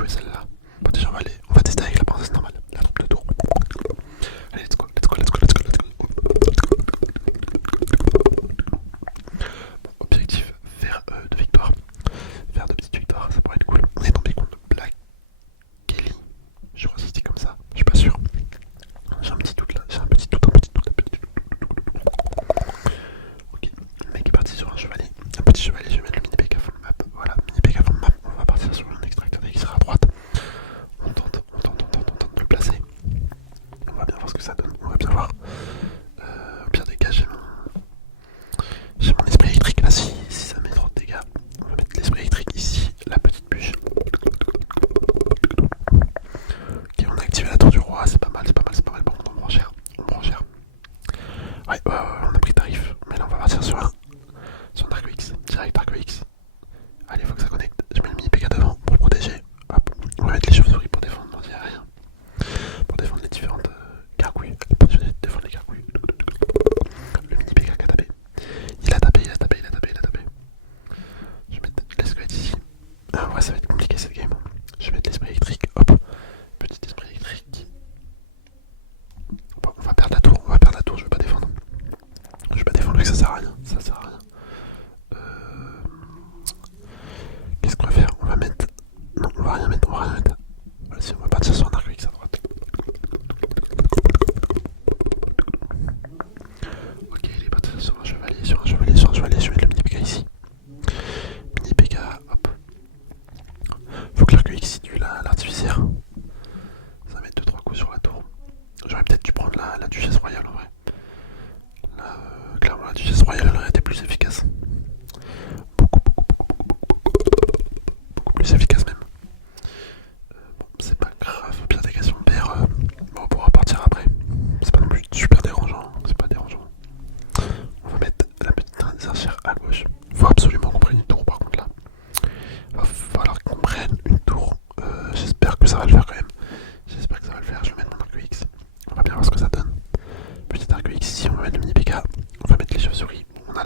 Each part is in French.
jouer celle-là. Bon, déjà, on va tester avec la princesse normale, la troupe de tour. Allez, let's go, let's go, let's go, let's go, let's go. Bon, objectif, faire de victoire. Faire de petites victoires, ça pourrait être cool. On est tombé contre Black Kelly. Je crois que c'était comme ça, je suis pas sûr. J'ai un petit doute là, j'ai un petit doute, un petit doute, un petit doute. Ok, le mec est parti sur un chevalier. Un petit chevalier, je vais mettre le mini PK full map. Voilà, mini PK full map. On va partir sur un extracteur qui sera à droite. On tente de le placer. On va bien voir ce que ça donne. On va bien voir. Au pire des cas, j'ai mon esprit électrique là. Si ça met trop de dégâts, on va mettre l'esprit électrique ici. La petite bûche. Ok, on a activé la tour du roi. C'est pas mal, c'est pas mal, c'est pas mal. Bon, on prend cher. On prend cher. Ouais, on a pris tarif. Mais là, on va partir sur un Dark X. Direct Dark X. Allez, faut que ça connecte. Je mets le mini PK devant pour le protéger. Hop, on va mettre les chauves-souris pour défendre, on dirait rien. Pour défendre les différentes gargouilles. Pour défendre les gargouilles. Le mini PK qui a tapé. Il a tapé. Je vais mettre l'escalade ici. Ah ouais, ça va être compliqué cette game. Je vais mettre l'esprit électrique. Hop, petit esprit électrique. Bon, on va perdre la tour, je vais pas défendre. Je vais pas défendre vu que ça sert à rien. Ça sert à rien. Qu'est-ce qu'on va faire? On va mettre. Non, on va rien mettre. Vas-y, on va partir sur un arc X à droite. Ok, il est parti sur un chevalier. Je vais mettre le mini PK ici. Mini PK, hop. Faut que l'arc X tue l'artificière. Ça va mettre 2-3 coups sur la tour. J'aurais peut-être dû prendre la duchesse royale en vrai. Là, clairement, la duchesse royale elle aurait été plus efficace. Beaucoup plus efficace même. Bon, c'est pas grave, au pire des cas si on perd, bon, on pourra partir après. C'est pas non plus super dérangeant, c'est pas dérangeant. On va mettre la petite train des archères à gauche. Faut absolument qu'on prenne une tour par contre là. Va falloir qu'on prenne une tour. J'espère que ça va le faire quand même. J'espère que ça va le faire, je vais mettre mon arc X. On va bien voir ce que ça donne. Petit arc X ici, on va mettre le mini PK. On va mettre les chauves-souris. On a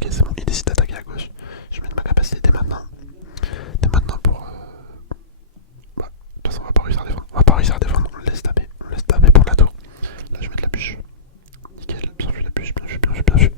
Ok, c'est bon, il décide d'attaquer à gauche. Je vais mettre ma capacité dès maintenant. Dès maintenant pour... Bah, de toute façon, on va pas réussir à défendre. On va pas réussir à défendre, on le laisse taper. On le laisse taper pour la tour. Là, je vais mettre la bûche. Nickel, bien vu la bûche, bien vu, bien vu, bien vu.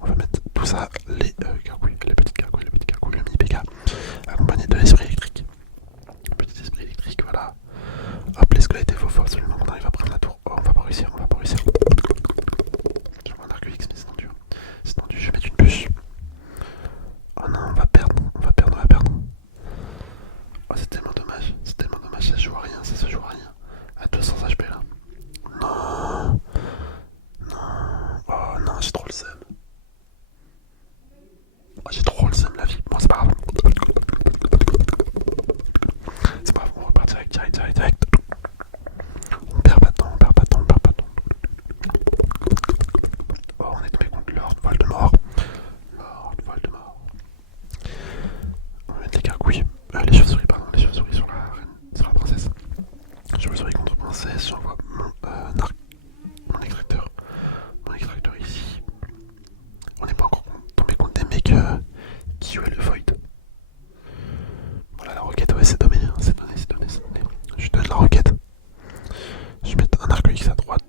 On va mettre tout ça, les gargouilles, les petites gargouilles, le mini PK, accompagné de l'esprit électrique. Petit esprit électrique, voilà. Hop, les squelettes, il faut absolument qu'on arrive à prendre la tour. Oh, on va pas réussir, on va pas réussir. Je vois un arc UX, mais c'est tendu. C'est tendu, je vais mettre une bûche. Oh non, on va perdre, on va perdre, on va perdre. Oh, c'est tellement dommage, ça se joue à rien, ça se joue à rien. À 200 HP là. Non, non, oh non, j'ai trop le seum. Oh, j'ai trop le seum la vie. Bon, c'est pas grave. C'est pas grave, on repart direct. On perd pas de temps, on perd pas de temps, on perd pas de temps. Oh, on est tombé contre Lord Voldemort. Lord Voldemort. On va mettre les gargouilles. Les chauves-souris, pardon, les chauves-souris sur la reine, sur la princesse. Chauves-souris contre princesse, j'envoie mon extracteur. Mon extracteur ici. On n'est pas encore tombé contre des mecs qui jouaient le Void. Voilà la roquette, ouais c'est donné, hein, c'est donné. Je donne la roquette. Je vais mettre un arc X à droite.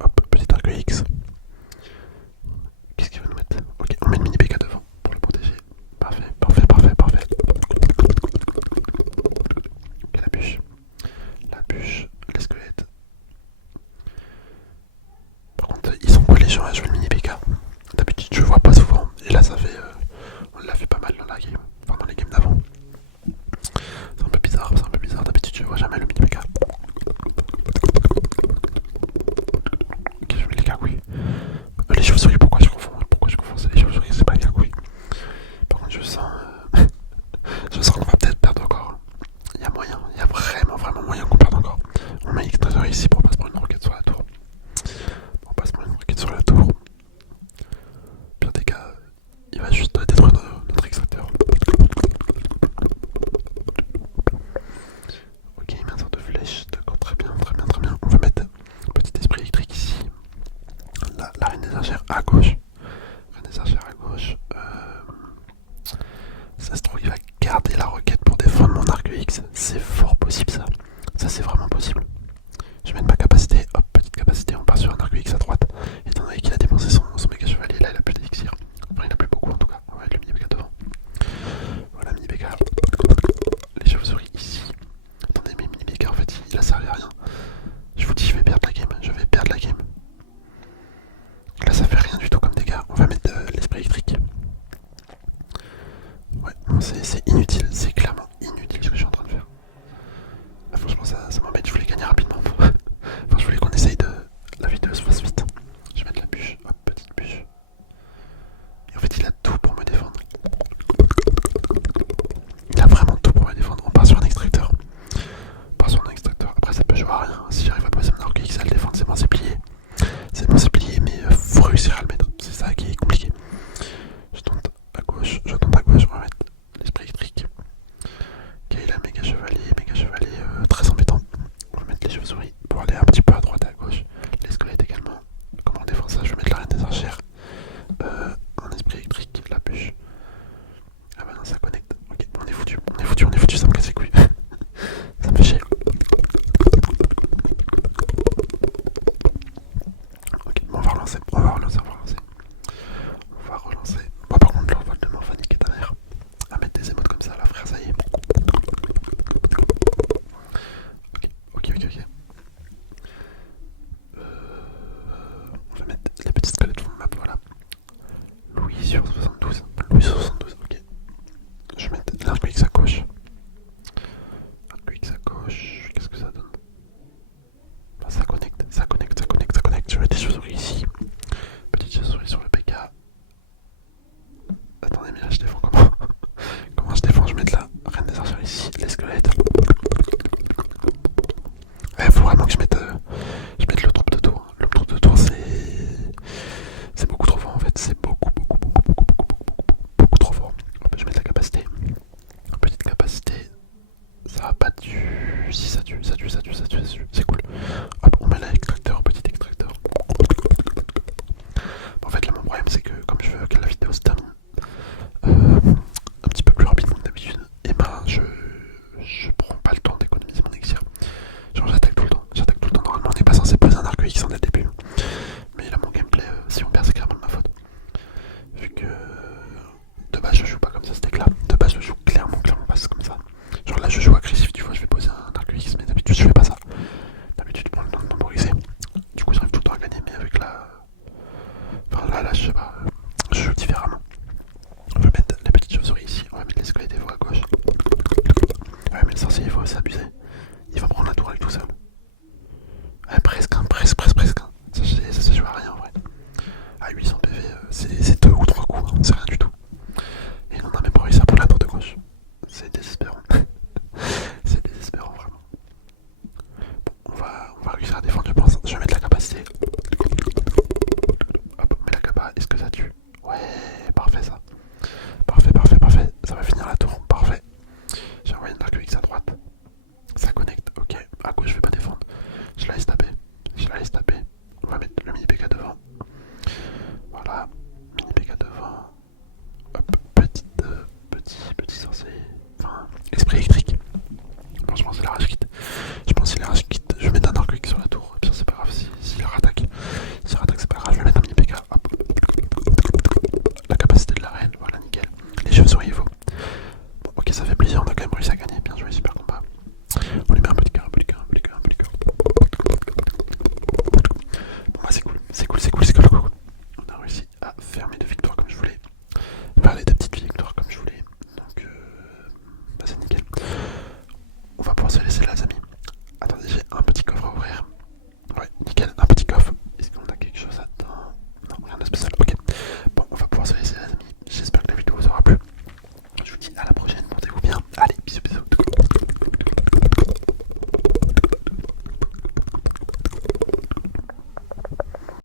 Hop, petit arc X. Qu'est-ce qu'il va nous mettre? Ok, on met le mini PK devant pour le protéger. Parfait. Ok, la bûche, les squelettes. Par contre, ils sont quoi les gens à jouer le mini PK? D'habitude, je vois pas souvent. Et là, ça fait. On l'a fait pas mal dans la game. Enfin, dans les games d'avant. C'est un peu bizarre. D'habitude, je vois jamais le mini PK. Ok, je mets les gargouilles. Les chauves-souris, pourquoi je confonds? C'est les chauves-souris, c'est pas les gargouilles. Par contre, je sens qu'on va peut-être perdre encore. Il y a moyen, il y a vraiment moyen qu'on perde encore. On met l'extracteur ici pour pas se prendre une roquette sur la tour. Pire des cas, il va juste détruire notre extracteur. Ok, il met un sort de flèche, d'accord, très bien. On va mettre un petit esprit électrique ici. La reine des archères à gauche. Ça se trouve, il va garder la roquette pour défendre mon arc X. C'est fort possible ça. Ça, c'est vraiment possible. Je vais mettre ma capacité. Hop, petite capacité. On part sur un arc X à droite. Étant donné qu'il a dépensé son méga chevalier, là, il a plus d'élixir. Enfin, il a plus beaucoup en tout cas. On va mettre le mini PK devant. Voilà, mini PK. Les chauves-souris ici. Attendez, mais mini PK en fait, il a servi à rien. Je vous dis, je vais perdre la game. Là, ça fait rien du tout comme dégâts. On va mettre l'esprit électrique. Ouais, c'est inutile, c'est clairement inutile ce que je suis en train de faire. Là, franchement, ça m'embête, je voulais gagner rapidement. Enfin, je voulais qu'on essaye de la vidéo se fasse vite. Je vais mettre la bûche, hop, petite bûche. Et en fait, il a tout pour me défendre. Il a vraiment tout pour me défendre. On part sur un extracteur. Après, ça peut jouer à rien. Si j'arrive à passer mon arc X à le défendre, c'est bon, c'est plié. Mais faut réussir à le mettre. C'est ça qui est compliqué. Je tente à gauche, on va mettre l'esprit électrique. Ok, il a méga chevalier, très embêtant. On va mettre les chauves-souris pour aller un petit peu à droite et à gauche. Les squelettes également. Comment on défend ça? Je vais mettre la reine des archères. Un esprit électrique, la bûche. Ah bah non, ça connecte. Ok, on est foutu, ça me casse les couilles. Ça me fait chier. Ok, bon, on va relancer. Bon, par contre, le Voldemort va niquer ta mère. À mettre des émotes comme ça, là, frère, ça y est. Ok. On va mettre les petites squelettes fond de map, voilà. Louis sur 72, ok. Je vais mettre l'arc X à gauche. Qu'est-ce que ça donne? Bah, ça connecte. Je vais mettre des chauves-souris ici. Petite chauve-souris sur le PK. Attendez, mais là je défends comment? Comment je défends? Je vais mettre la reine des archères ici, les squelettes. Il faut vraiment que je mette le troupe de tour. Le troupe de tour, c'est beaucoup trop fort en fait. C'est beaucoup trop fort. Je vais mettre la capacité. Petite capacité. Ça va pas du... Si ça tue. C'est cool. Hop, on met l'extracteur, petit extracteur. En fait, là, mon problème, c'est que comme je veux qu'elle je sais pas, je joue différemment. On va mettre les petites chauves-souris ici, on va mettre les squelettes à gauche. Ouais, mais le sorcier il faut s'abuser. Il va prendre la tour avec tout seul. Ouais, presque, hein, presque. Hein. Ça se joue à rien en vrai. À 800 PV, c'est 2 ou 3 coups, hein, c'est rien du tout. Et on a même pas réussi à prendre la tour de gauche. C'est désespérant. C'est désespérant vraiment. Bon, on va réussir à défendre, je pense. Je vais mettre la capacité. Hop, mais la capa, est-ce que ça tue? Ouais, parfait ça. Parfait. Ça va finir la tour, parfait. J'ai envoyé une Dark X à droite. Ça connecte, ok. À gauche, je vais pas défendre. Je la laisse taper. On va mettre le mini PK devant. Voilà, mini PK devant. Hop, petit sorcier. Enfin, esprit électrique. Bon, je pense qu'il a rage quitte. Je vais mettre un Dark X sur la tour. Et puis c'est pas grave s'il rattaque. S'il rattaque, c'est pas grave. Je vais mettre un mini PK. Hop. La capacité de l'arène, voilà, nickel. Les chauves-souris, il faut. Bon, ok, ça fait plaisir, on a quand même réussi à gagner. Bien joué, super combat. On lui met un peu de cœur. Bon, bah, c'est cool. On a réussi à fermer deux victoires comme je voulais. Faire les deux petites victoires comme je voulais. Donc, bah, c'est nickel. On va pouvoir se laisser là, les amis. Attendez, j'ai un petit coffre à ouvrir. Ouais, nickel, un petit coffre. Est-ce qu'on a quelque chose là-dedans? Non, rien de spécial. Ok,